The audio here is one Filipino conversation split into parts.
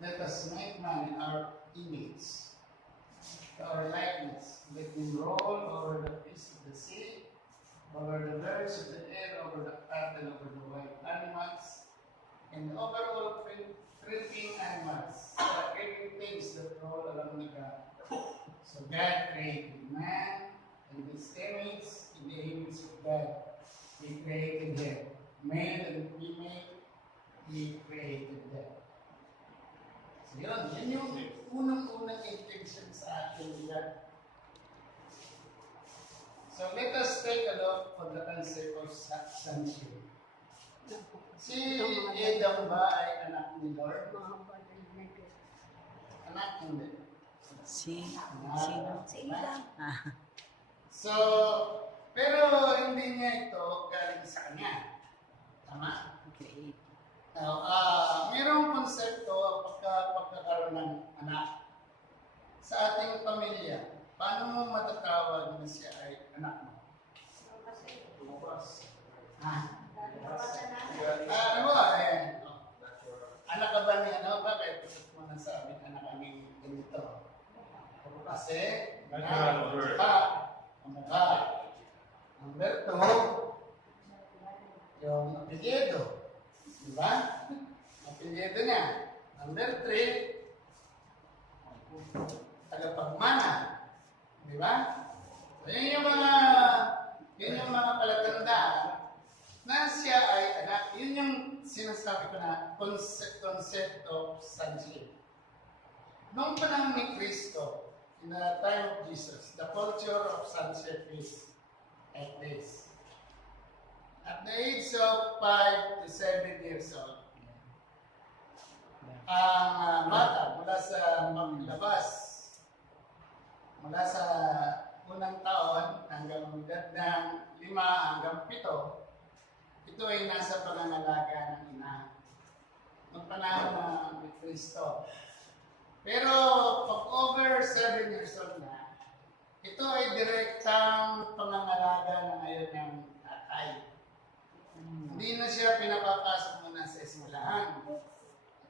Let us make man in our image, our likeness. Let him roll over the fish of the sea, over the birds of the air, over the cattle, over the wild animals, and over all creeping animals, creeping things that roll along the ground. So God created man in His image, in the image of God. He created him. Male and female, He created them. So yun yung unang-unang intention sa atin yan. So let us take a look for the concept of sonship. Si Adam ba ay anak ni Lord? Anak hindi. Sino? So, pero hindi niya ito galing sa kanya. Tama? Okay. Now, mayroong konsepto pagkakaroon ng anak. Sa ating pamilya, paano mo matatawag na siya ay anak mo? Ano ba? Anak ka ba ni ano? Bakit? Bakit mo na sa amin, anak kami ganito? Kasi, ang mukha. Number 2, yung apelyido. Diba? Apelyido niya. Number 3, tagapagmana. Diba? So, yun yung mga palatandaan na siya ay anak. Yun yung sinasabi ko na concept of sonship. Noong panahon ni Kristo, in the time of Jesus, the culture of sonship is like this. At the age of 5 to 7 years old, ang bata mula sa maglabas, mula sa unang taon hanggang edad ng 5 hanggang 7, ito ay nasa pangangalaga ng ina. Noong panahon ni Kristo. Pero pag over 7 years old na, ito ay direktang pangangalaga na ngayon ng tatay. Hindi na siya pinapapasok muna sa eskwelahan.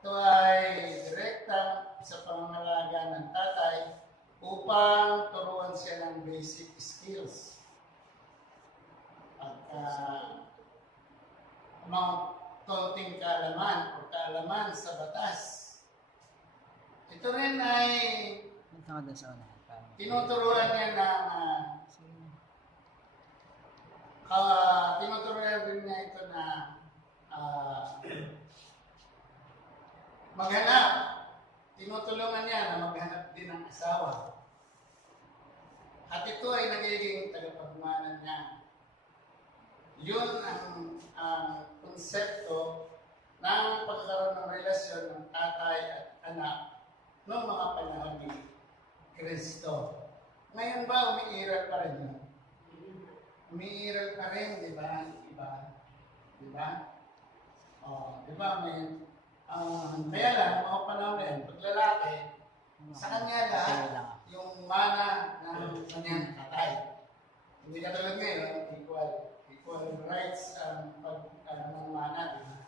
Ito ay direktang sa pangangalaga ng tatay upang turuan siya ng basic skills. At mga konting kaalaman o kaalaman sa batas. Ito rin ay tinuturuan niya ng tinuturuan rin niya ito na maghanap. Tinutulungan niya na maghanap din ng asawa. At ito ay nagiging tagapagmana niya. Yun ang konsepto ng pagkaroon ng relasyon ng tatay at anak noong mga panahon ni Kristo. Ngayon ba, umiiral pa rin yun? Umiiral pa rin, di ba? Iba. Di ba? Di ba, may kaya lang, mga panahon na yun, pag lalaki, sa kanya lahat yung mana ng kanyang tatay. Hindi katulad ngayon, equal rights ng mana, di ba?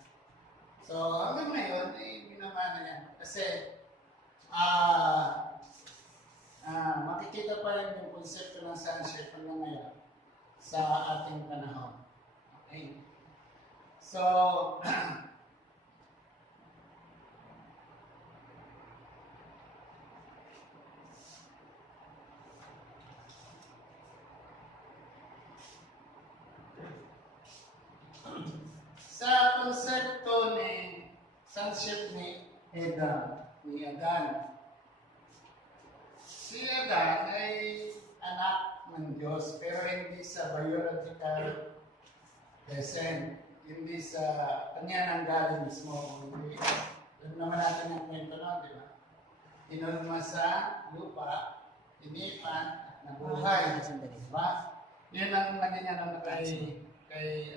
So, hanggang ngayon, binamana niya. Kasi, makikita pa rin yung konsepto ng sonship hanggang ngayon sa ating panahon. Okay? So, sa konsepto ni sonship ni Adan. Si Adan ay anak ng Diyos pero hindi sa biological descent. Hindi sa kanya nang galing mismo. Alam naman natin ang kwento na, di ba? Tinulma sa lupa, tinipan, at nabuhay. Di ba? Yun ang naging ano kay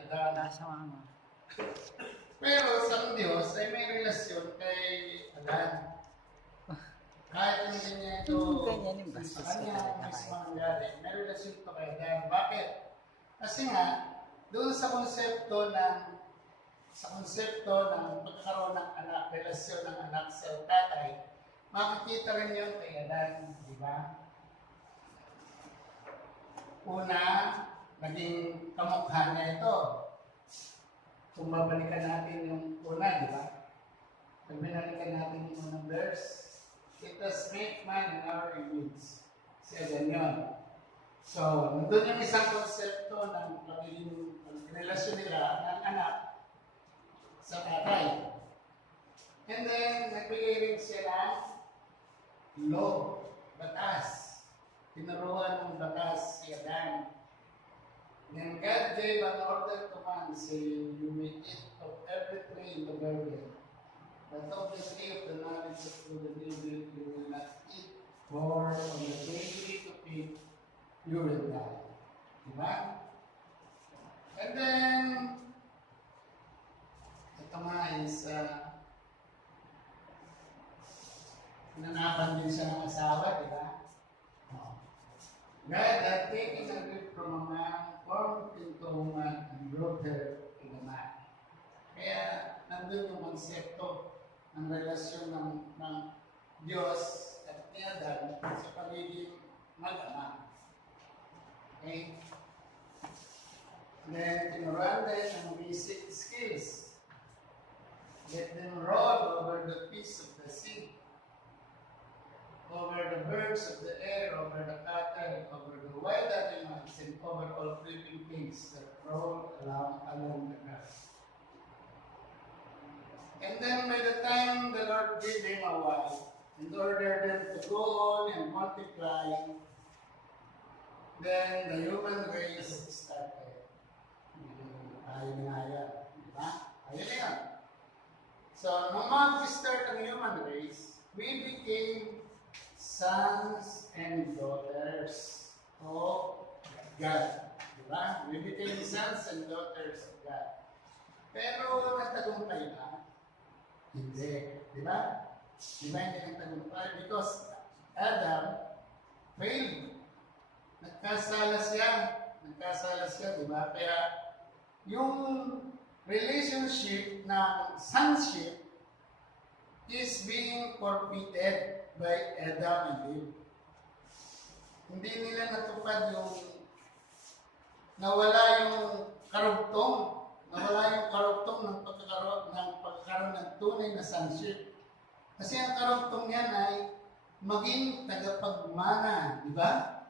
Adan. Pero sa Diyos ay may relasyon kay Adan. Kahit hindi niya ito sa kanya mismo ang galing, may relasyon ito kay Adan. Bakit? Kasi nga, doon sa konsepto ng sa konsepto ng pagkakaroon ng anak, relasyon ng anak sa tatay, makikita rin yun kay Adan, di ba? Una, naging kamukha niya ito. Kung babalikan natin yung una, di ba? Pag binalikan natin yung unang verse, let us make man in our image. Siya ganyan. So, nandun yung isang konsepto ng pagiging relasyon nila ng anak sa tatay. And then, nagbigay rin siya ng law, batas. Tinuruan ng batas si Adan. Then God gave an order to man, saying, you may eat of every tree in the garden, but of the tree of the knowledge of good and evil you will not eat, for on the day you eat of it, you will die. Diba? And then, ito nga is, nananapan din siya ng asawa, diba? God had taken a rib from a man, formed into a woman, and brought her to the man. Kaya, nandun yung konsepto ng relasyon ng Diyos at ni Adan sa pagiging mag-ama. Okay? Then, tinuruan din ang basic skills. Let them roll over the piece of the sea, over the birds of the air, over the cattle, over the wild animals, and over all creeping things that crawl along the grass. And then by the time the Lord gave him a wife, and ordered them to go on and multiply, then the human race started. Ayun na yan. Diba? Ayun na yan. So, nung mag-start ang human race, we became sons and daughters of God. Diba? We became sons and daughters of God. Pero nagtagumpay ba? Hindi. Diba? Diba hindi nagtagumpay? Because Adam failed. Nagkasala siya, diba? Kaya yung relationship ng sonship is being forfeited by Adam and Eve. Hindi nila natupad yung nawala yung karugtong ng pagkakaroon ng tunay na sonship. Kasi ang karugtong niyan ay maging tagapagmana, di ba?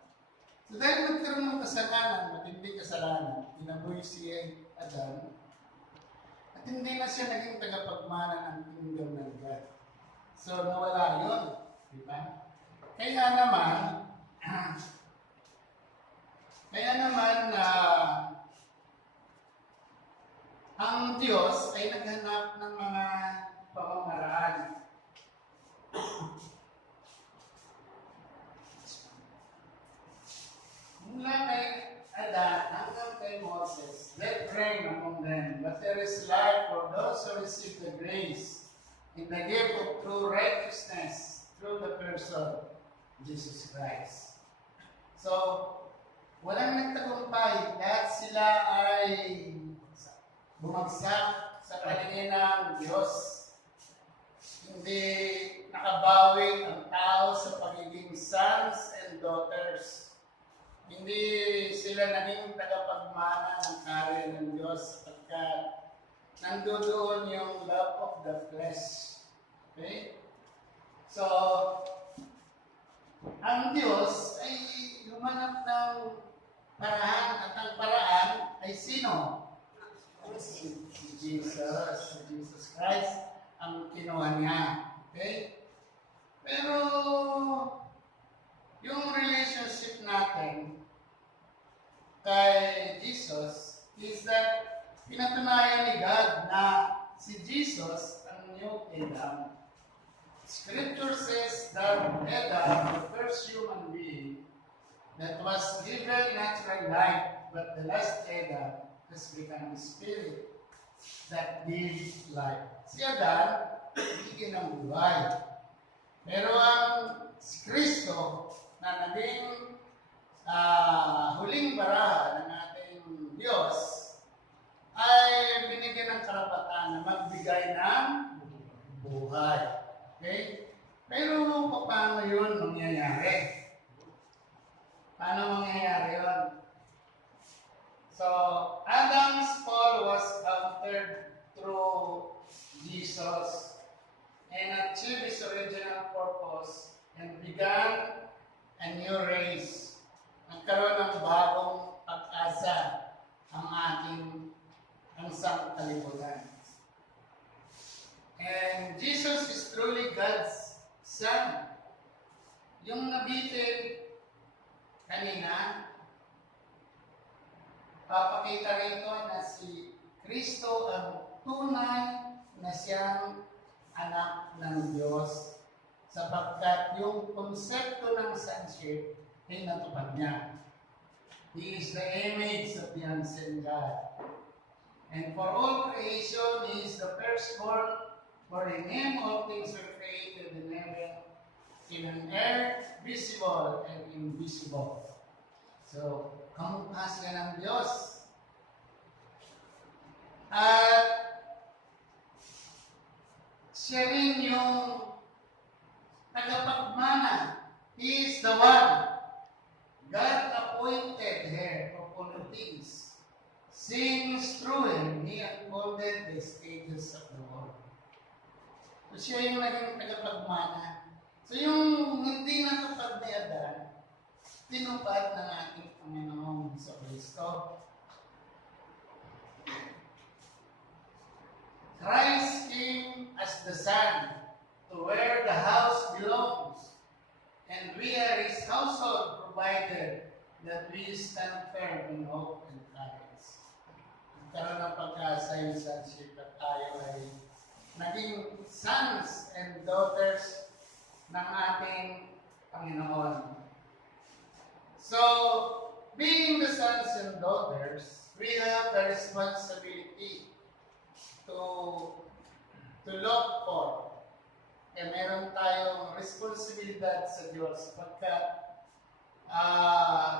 So dahil nagkaroon ng kasalanan, matindi kasalanan, inaboy si Adan, at hindi na siya naging tagapagmana ng kingdom ng God. So nawala yun. Diba? Kaya naman ang Diyos ay naghanap ng mga pamamaraan. Mula kay Adan hanggang kay Moses, let rain among them, but there is life for those who receive the grace in the gift of true righteousness through the person Jesus Christ. So, walang nagtagumpay. Lahat sila ay bumagsak sa paningin ng Diyos. Hindi nakabawi ang tao sa pagiging sons and daughters. Hindi sila naging tagapagmana ng karya ng Diyos pagkat nandoon yung love of the flesh. Okay? So, ang Diyos ay lumanap ng paraan at ang paraan ay sino? Si Jesus Christ ang kinuha niya. Okay? Pero, yung relationship natin kay Jesus is that pinatunayan ni God na si Jesus ang new Adam. Scripture says that Adam, the first human being that was given natural life, but the last Adam has become a spirit that gives life. Si Adan, bigyan ng buhay. Pero ang si Kristo na naging huling baraha ng ating Diyos ay binigyan ng karapatan na magbigay ng buhay. Okay? Pero paano yun mangyayari? Paano mangyayari yun? So, Adam's fall was countered through Jesus and achieved his original purpose and began a new race. Nagkaroon ng bagong pag-asa ang sangkalibutan. And Jesus is truly God's Son. Yung nabitin kanina, papakita rito na si Kristo ang tunay na siyang anak ng Diyos sapagkat yung konsepto ng sonship ay natupad niya. He is the image of the unseen God. And for all creation, He is the firstborn, for in Him all things were created in heaven, in an earth, visible and invisible. So, kamukha siya ng Diyos. At siya rin yung tagapagmana. He is the one God appointed here of all things. Since through Him, He unfolded the stages of the world. So siya yung naging tagapagmana. So yung hindi natupad ni Adan, tinupad ng ating Panginoong sa Kristo. Christ came as the Son to where the house belongs, and we are His household provided that we stand firm in hope and courage. Nagkaroon ng pag-asa yung sonship at tayo ay naging sons and daughters ng ating Panginoon. So, being the sons and daughters, we have the responsibility to look for. Eh, meron tayong responsibilidad sa Diyos pagkat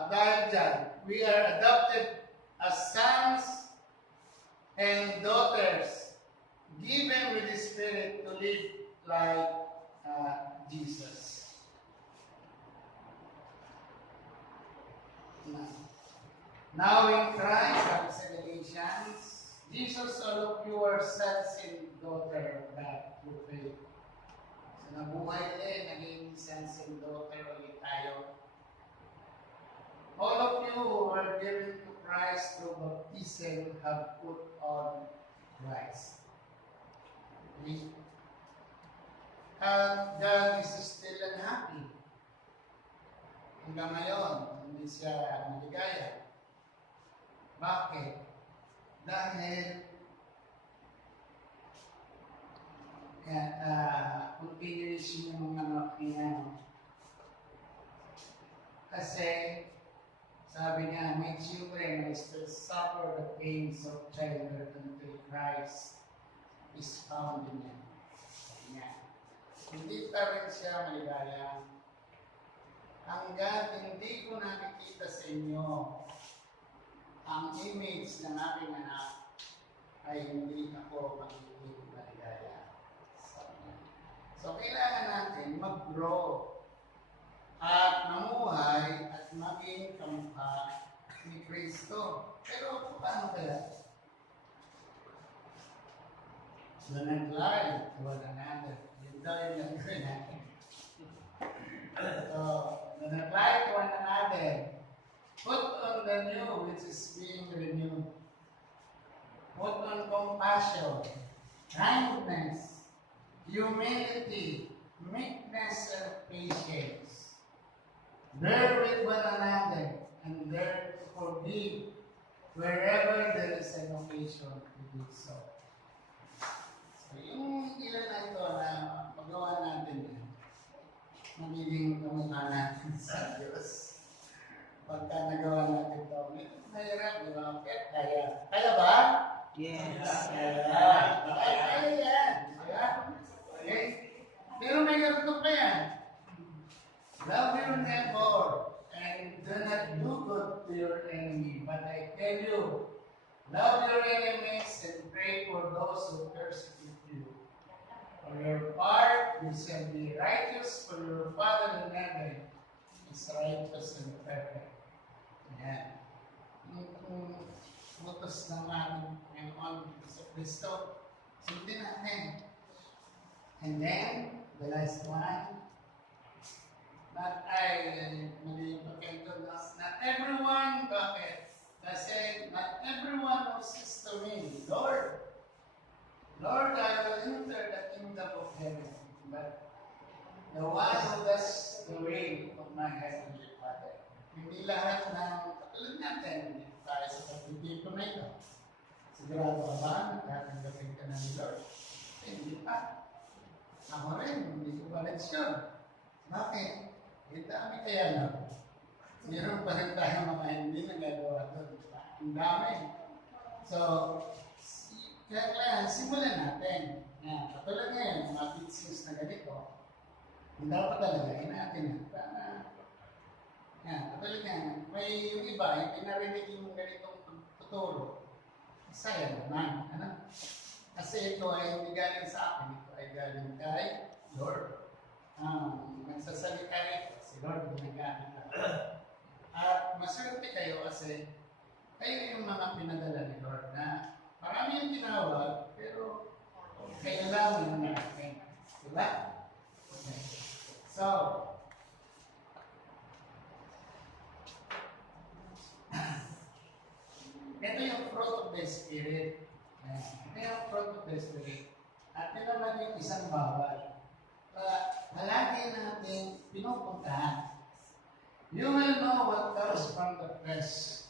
dahil dyan, we are adopted as sons and daughters given with the Spirit to live like Jesus. Now in Christ, sabi sa Galatians, Jesus, all of you are sons and daughter of God through faith. So nabuhay din, naging sons and daughter ulit tayo. All of you who are given to Christ through baptism have put on Christ. And God is still unhappy. Hanggang ngayon, hindi siya maligaya. Bakit? Dahil continuation yung mga kinano. Kasi, sabi niya, my children, I still suffer the pains of childhood until Christ is found in them. Sabi niya. Hindi pa rin siya maligaya. Hanggat hindi ko nakikita sa inyo ang image ng aking anak, ay hindi ako magiging maligaya. So, kailangan natin mag-grow at mamuhay at maging kamukha ni Kristo. Pero paano kaya? Do not lie to one another. Yun daw yung gagawin natin. So, do not lie to one another. Put on the new which is being renewed. Put on compassion, kindness, humility, meekness, and patience. Bear with one another, and dare to forgive wherever there is an occasion to do so. So, yung ilan na ito na magawa natin yan, magiging kamukha natin sa Diyos. Pagka nagawa natin ito, mahirap, di ba? Kaya. Kaya ba? Yes. Kaya yan. Okay? Pero may ganito pa yan. Love your neighbor and do not do good to your enemy. But I tell you, love your enemy you shall be righteous, for your Father in heaven is righteous and perfect. Ayan. Yung utos ng ating Panginoon sa Kristo, sundin natin. And then, the last one, not everyone, bakit? Kasi not everyone who says to me, Lord, Lord, I will enter the kingdom of heaven, but the one who does the will of my heavenly Father. Hindi lahat ng katulad natin, hindi tayo sa pagtitipon na ito. Sigurado ka ba, nagkatanggapin ka na ni Lord? Hindi pa. Ako rin, hindi ko pa rin sure. Bakit? Dami kaya na. Meron pa rin tayo mga hindi nagagawa doon. Ang dami. So, kaya simulan natin. Katulad ngayon, mga teachings na ganito, dapat talagay natin. Katulad nga, may yung iba, yung pinarinig yung ganitong tuturo. Sayang naman. Ano? Kasi ito ay hindi galing sa akin, ito ay galing kay Lord. Nagsasalita rin si Lord ginagamit natin. At maswerte kayo kasi kayo yung mga pinadala ni Lord na marami yung tinawag, pero kayo lang yung natin. Diba? Okay. So, ito yung fruit of the Spirit. Ito yung fruit of the Spirit. At ito naman yung isang bawal. Palagi natin pinupuntahan. You will know what comes from the flesh.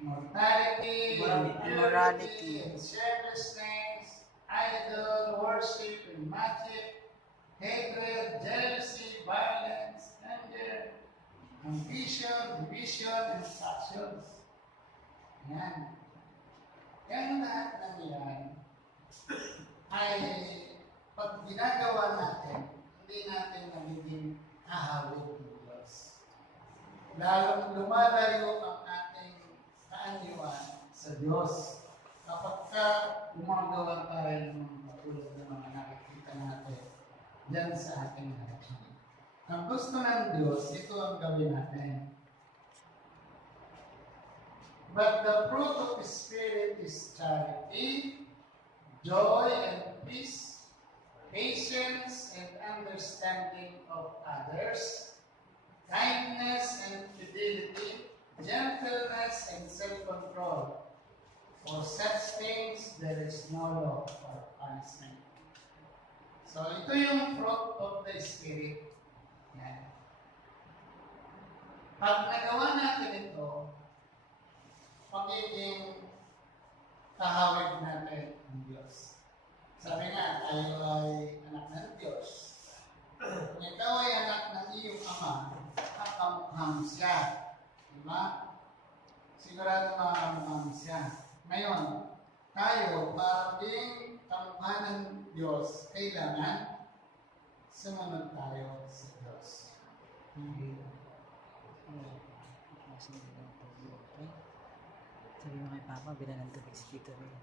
Mortality, impurity, and shamelessness, idol worship and magic, hatred, jealousy, violence, anger, ambition, division, and factions. Yan. Yan lahat ng yan ay pag ginagawa natin, hindi natin nagiging ahawig ng Diyos. Lalong lumalayo ang ating kaanyuan sa Diyos. Kapag gumagawa tayo ng matulad ng mga nakikita natin dyan sa ating harapan. Ang gusto ng Diyos, ito ang gawin natin. But the fruit of the Spirit is charity, joy and peace, patience and understanding of others, kindness and fidelity, gentleness and self-control. For such things, there is no law or punishment. So, ito yung fruit of the Spirit. Yan. Pag nagawa natin ito, magiging kahawig natin ang Diyos. Sabi nga, tayo ay anak ng Diyos. Kung ikaw ay anak ng iyong ama, kakamukhang siya. Diba? Sigurado makamukhang siya. Ngayon, tayo, para maging kamukha ng Diyos, kailangan sumunod tayo sa Diyos. Sabi mo kay Papa, bilan ng tubig si Tito Ray.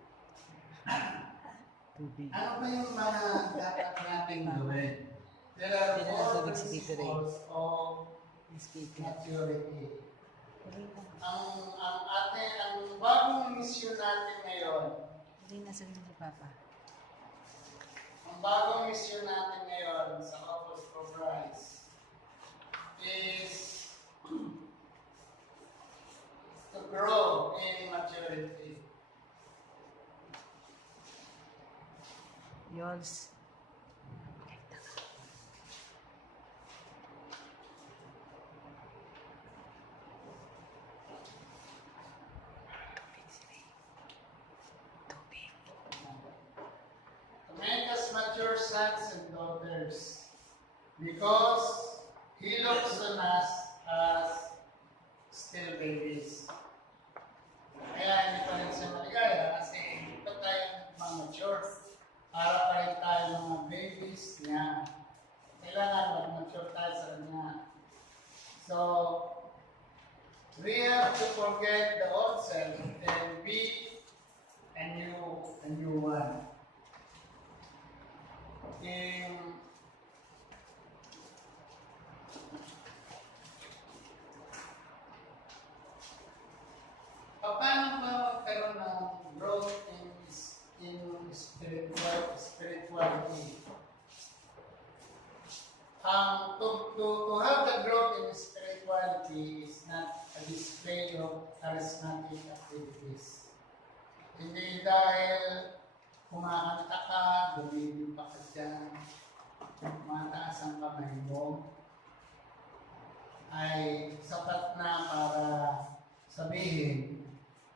Tubig. Ano ba yung mga dapat nating gawin? There are Bilan ng four tubig si Tito Ray. principles of Speaker. maturity. Ang bagong mission natin ngayon, Hindi na sabi mo kay Papa. ang bagong mission natin ngayon sa Office of Christ is to grow in maturity. Yols. To make us mature sons and daughters, because He looks on us as still babies. Kaya hindi pa rin siya maligaya kasi hindi pa tayo mag-mature. Para pa rin tayo mga babies niya. Kailangan mag-mature tayo sa kanya. So, we have to forget the old self and be a new one. to have the growth in spirituality is not a display of charismatic activities. Hindi dahil kumakanta ka, bumibig pa ka dyan, mataas ang kamay mo, ay sapat na para sabihin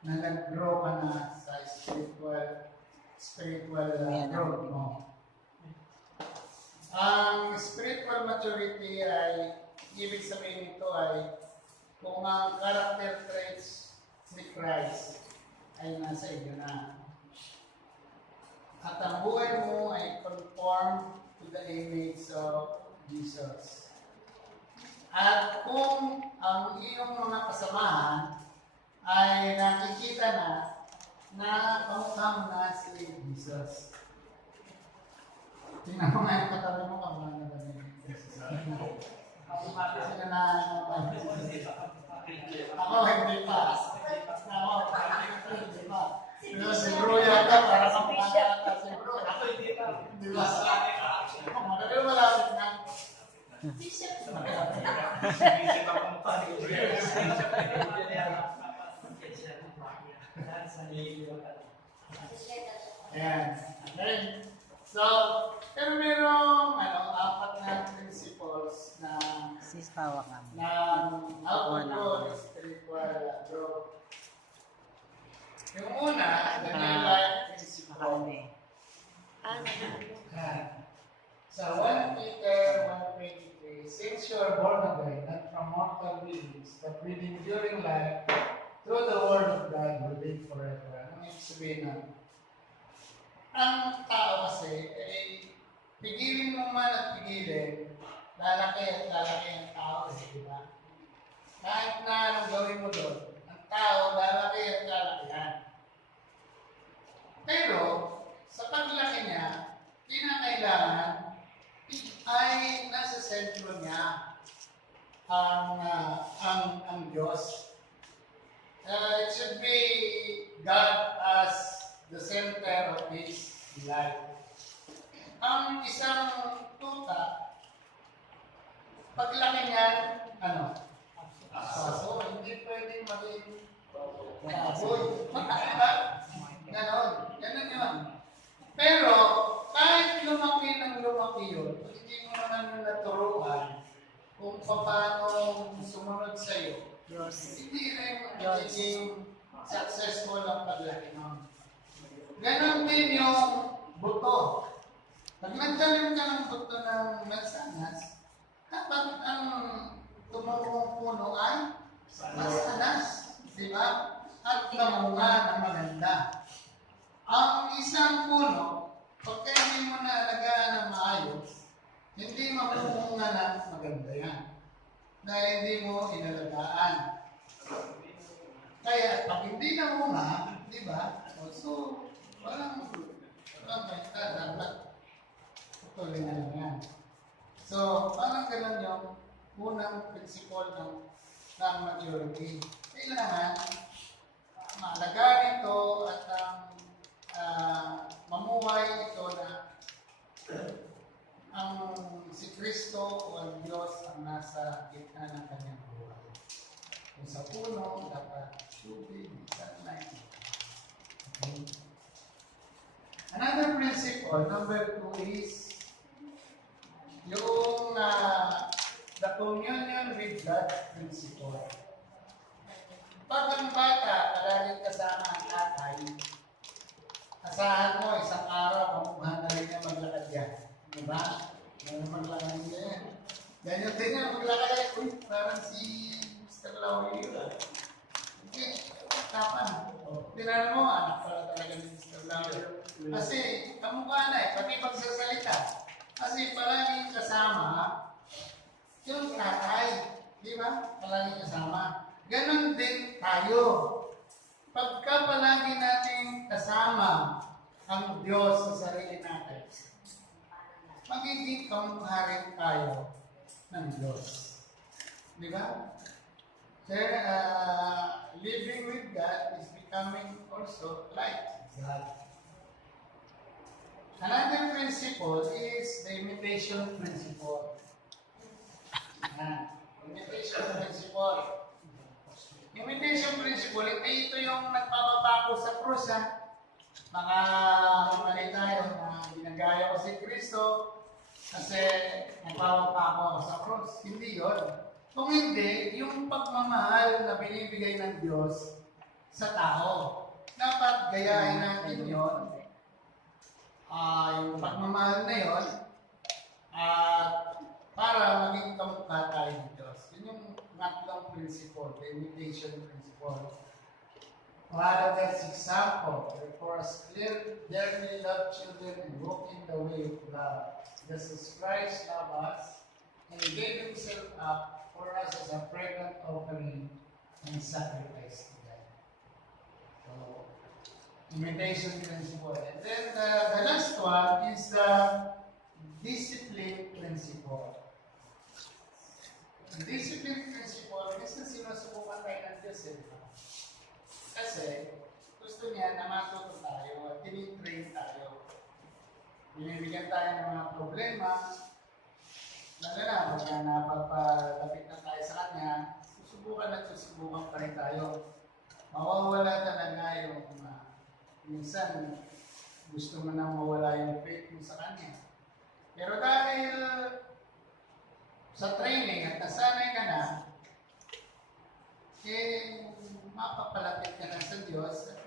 na nag-grow ka na sa spiritual growth mo. Ang spiritual maturity ay, ibig sabihin nito ay, kung ang character traits ni Christ ay nasa iyo na. At ang buhay mo ay conform to the image of Jesus. At kung ang iyong mga kasamahan ay nakikita na kamukha mo na si Jesus. Tingnan mo nga yung katabi mo kung ano ba niya. Sila na ako hindi pa. Hindi pa. Pero si Bro yata para kamukha yata si Bro. Ako hindi pa. Hindi ba? Magagal malapit na. Ayan. Okay. So, pero merong apat na principles na Sis, pawak ka. how to grow in spiritual growth. Yung una, the new life principle. Makalme. So 1 Peter 1:23, since you are born again, not from mortal beings, but with enduring life, through the word of God, will live forever. Ano yung sabihin na? Ang tao kasi, pigilin mo man at pigilin, lalaki at lalaki ang tao, di ba? Kahit na anong gawin mo doon, ang tao, lalaki at lalaki yan. Pero, sa paglaki niya, kinakailangan ay nasa sentro niya ang Diyos. It should be God as the center of his life. Ang isang tuta, paglaki niyan, aso, hindi pwedeng maging baboy. Ganon yun. Pero, kahit lumaki ng lumaki yun, hindi mo naman yung naturuan kung paano sumunod sa'yo, hindi rin magiging successful ang paglaki mo. Ganon din yung buto. Pag nagtanim ka ng buto ng mansanas, kapag ang tumungong puno ay mansanas, di ba? At namunga ng maganda. Ang isang puno, pagka hindi mo na alagaan ng maayos, hindi mamumunga na maganda yan. Dahil hindi mo inalagaan. Kaya pag hindi namunga, di ba? So, walang basta, dapat tuloy na lang yan. So, parang ganun yung unang principle ng maturity. Kailangan maalagaan ito at mamuhay ito na ang si Kristo o ang Diyos ang nasa gitna ng kanyang buhay. Kung sa puno, dapat tubig, sunlight. Okay. Another principle, number 2 is yung the communion with God principle. Pag ang bata, palaging kasama ang tatay, asahan mo, isang araw, mamuhan na rin niya maglakad yan. Diba? Ganyan maglakad niya yan. Ganyan din niya maglakad yan. Uy, parang si Mr. Lawry yun. Okay, kapan? Tinan mo, anak pala talaga ni Mr. Lawry. Kasi, kamukha na pati pagsasalita. Kasi palaging kasama yung tatay. Di ba? Palaging kasama. Ganon din tayo. Pagka palagi natin kasama ang Diyos sa sarili natin, magiging kamukha rin tayo ng Diyos. Di ba? Living with God is becoming also like God. Another principle is the imitation principle. Yan. Imitation principle. Imitation principle, hindi ito yung nagpapapako sa krus, ha? Mga mali tayo na ginagaya ko si Kristo kasi nagpapapako ako sa krus. Hindi yun. Kung hindi, yung pagmamahal na binibigay ng Diyos sa tao. Dapat gayahin natin yun. Yung pagmamahal na yun, para maging kamukha tayo ng Diyos. Yun yung tatlong principle, the imitation principle. Father, that's example. Therefore, as clear, dearly loved children and walk in the way of love. Jesus Christ loved us and gave himself up for us as a fragrant offering and sacrifice to God. So, imitation principle. And then the last one is the discipline principle. The discipline principle, minsan sinusubukan tayo ng Diyos eh. Kasi gusto niya na matuto tayo at tinitrain tayo. Binibigyan tayo ng mga problema, lalo na pagka napapalapit na tayo sa Kanya, susubukan at susubukan pa rin tayo. Mawawala talaga yung minsan gusto mo nang mawala yung faith mo sa Kanya. Pero dahil sa training at nasanay ka na, mapapalapit ka na sa Diyos at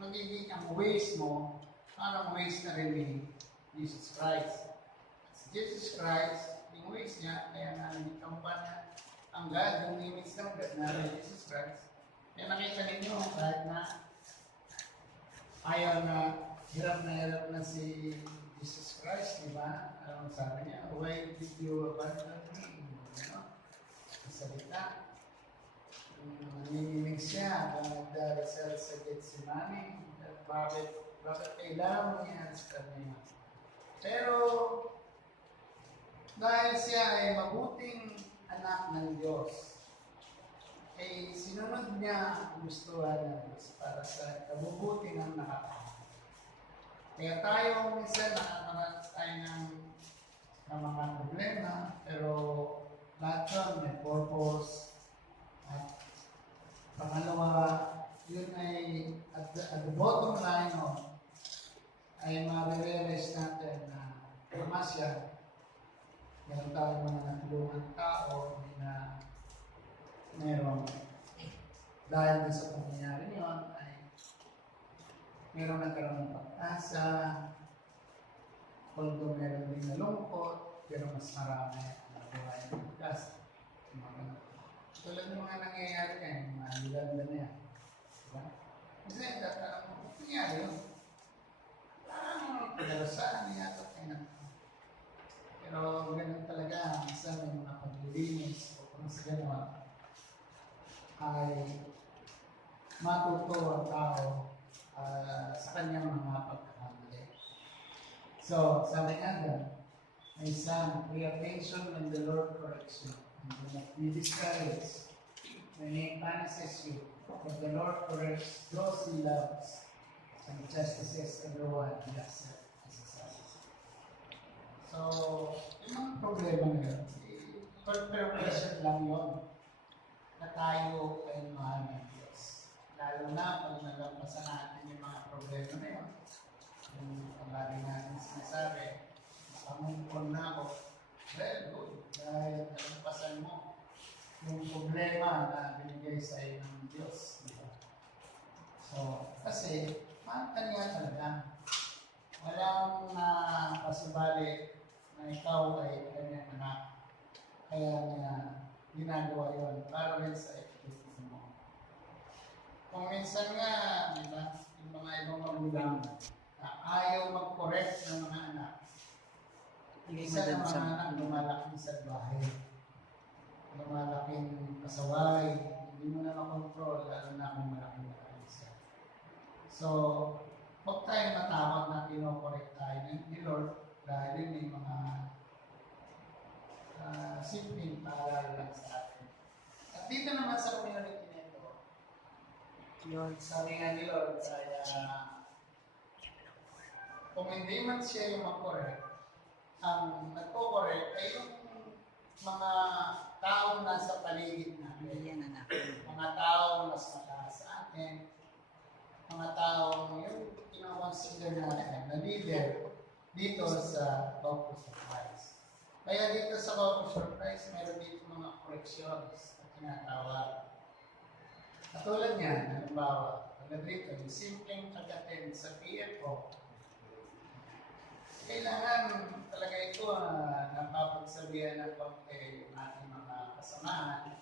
magiging ang ways mo, parang ways na rin ni Jesus Christ. Si Jesus Christ, yung ways niya, kaya nandito pa niya ang God, yung image ng God na Jesus Christ. Kaya nakita ninyo, kahit na ayaw na hirap na si Jesus Christ, di ba? Anong sabi niya? Why did you abandon me? Salita. Nanginginig siya kung nagdarisal sa Getsemani. Bakit kailangan mo yan sa kanya? Pero, dahil siya ay mabuting anak ng Diyos, ay sinunod niya ang gustuhan ng Diyos para sa kabubuti ng nakatao. Kaya tayo minsan nakakaranas tayo ng mga problema, pero lahat yun may purpose. At pangalawa, yun ay at the bottom line ay ma-realize natin na masya, meron tayong mga natulungan tao na meron dahil sa pangyayari yun ay meron nagkaroon ng pag-asa, although meron din nalungkot, pero mas marami ang buhay ng pag-asa. Tulad ng mga nangyayari yan, mga Yolanda na yan. Diba? Kasi tatanong, nangyari yun. Parang pinarasaan niya ito kayo na. Pero ganun talaga, minsan may mga paglilinis o kung sa gano'n ay matuto ang tao sa kanyang mga pagkakamali. So, sabi nga doon, my son, pay attention when the Lord corrects you. And do not be discouraged when He punishes you. But the Lord corrects those He loves and chastises everyone He accepts as His son. So, yung mga problema na yun, preparation lang yun na tayo ay mahal ng Diyos. Lalo na pag nalampasan natin yung mga problema na yun. Yung pag-lagi natin sinasabi, pamungkol na ako, well, good. Dahil nalampasan mo yung problema na binigay sa iyo ng Diyos. Diba? So, kasi, mahal ka niya talaga. Walang pasubali na ikaw ay kanyang anak. Kaya niya ginagawa yun para rin sa ipititin mo. Kung minsan nga, diba, yung mga ibang magulang na ayaw mag-correct ng mga anak, isa ng mga anak lumalaking sa bahay. Lumalaking pasaway, hindi mo na makontrol, lalo na kung malaking isa. So, huwag tayo matawag na kinokorek tayo ni Lord dahil may mga simpleng paalala lang sa atin. At dito naman sa community nito, sabi nga ni Lord, kung hindi man siya yung mag-correct, ang nagko-correct ay yung mga nasa paligid natin. Yan anak. Mga taong mas mataas sa atin, mga taong yung kinoconsider natin na leader dito sa Corpus of Christ. Kaya dito sa Corpus of Christ, meron dito mga corrections at tinatawag. Katulad niyan, halimbawa, pagkat dito, yung simpleng pag-attend sa PFO, kailangan talaga ito napapagsabihan ng konti yung ating mga kasamahan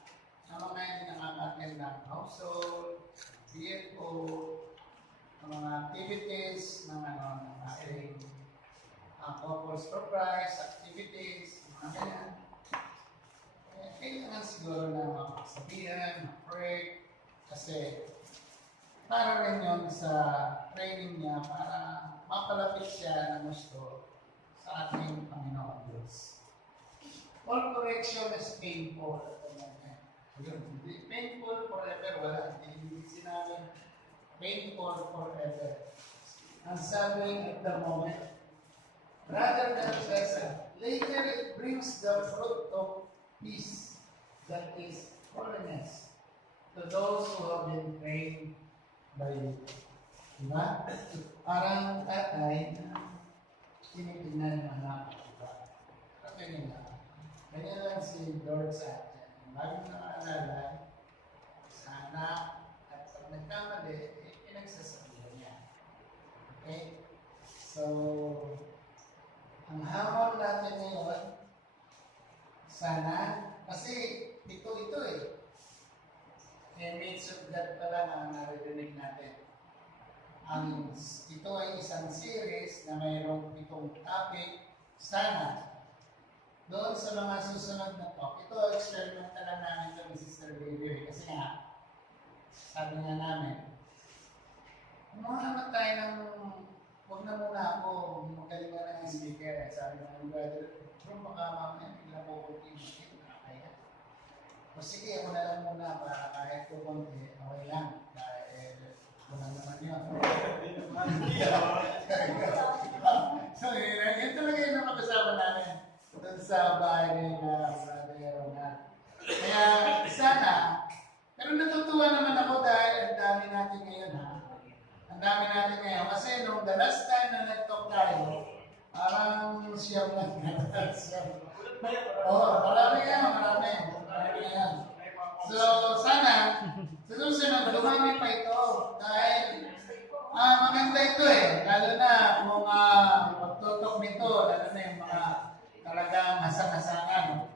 na mga hindi nakaka-attend ng household, PFO, ng mga activities ng ating Corpus for Christ, activities, mga ganyan. Kailangan siguro na mapagsabihan, ma-pray, kasi para rin yun sa training niya para mapalapit siya ng gusto sa ating Panginoon Diyos. All correction is painful. Painful forever, wala. Hindi sinabi painful forever. Ang sabi at the moment, rather than pleasant, later it brings the fruit of peace, that is holiness, to those who have been trained by you. Diba? Parang tatay na tinitignan ng anak. Diba? Parang ganyan lang. Ganyan lang si Lord sa atin. Laging nakaalala sa anak at pag nagkamali, pinagsasabihan niya. Okay? So, ang hamon natin ngayon, sana, kasi ito eh. Image of God pa lang ang naririnig natin. Ito ay isang series na mayroong 7 topic. Sana, doon sa mga susunod na talk, ito experimental lang namin ito ni Sister Baby. Kasi nga, sabi nga namin, kumuha naman tayo ng, huwag na muna ako, magaling na ng speaker. Sabi nga ng brother, bro, baka mamaya, bigla po ko team, nakakaya. O sige, ako na lang muna para kahit po konti, okay lang. Dahil wala naman yun. So, yun talaga yung napag-usapan namin doon sa bahay ni Brother Ronald. Kaya sana, pero natutuwa naman ako dahil ang dami natin ngayon ha. Ang dami natin ngayon. Kasi nung the last time na nag-talk tayo, parang siyam lang. Oo, marami yan, marami. So, sana, sa susunod, dumami pa ito. Dahil, maganda ito eh. Lalo na kung magtutok nito, lalo na yung mga talagang masang-asangan.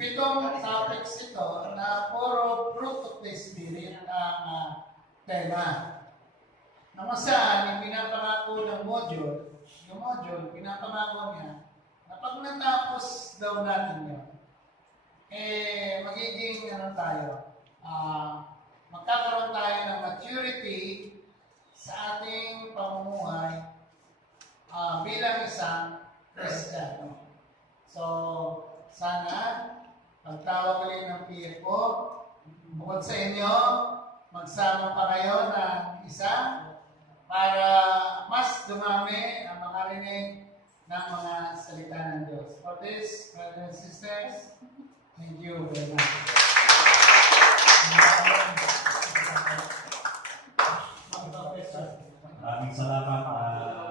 7 topics ito na puro fruit of the Spirit ang tema. Naman saan, yung pinapangako ng module, yung module, pinapangako niya, na pag natapos daw natin yun, magiging tayo, magkakaroon tayo ng maturity sa ating pamumuhay bilang isang Kristiyano. So, sana, pagtawag ulit ng PFO, bukod sa inyo, magsama pa kayo ng isa para mas dumami ang makarinig ng mga salita ng Diyos. For this, brothers and sisters, thank you very much. Maraming salamat.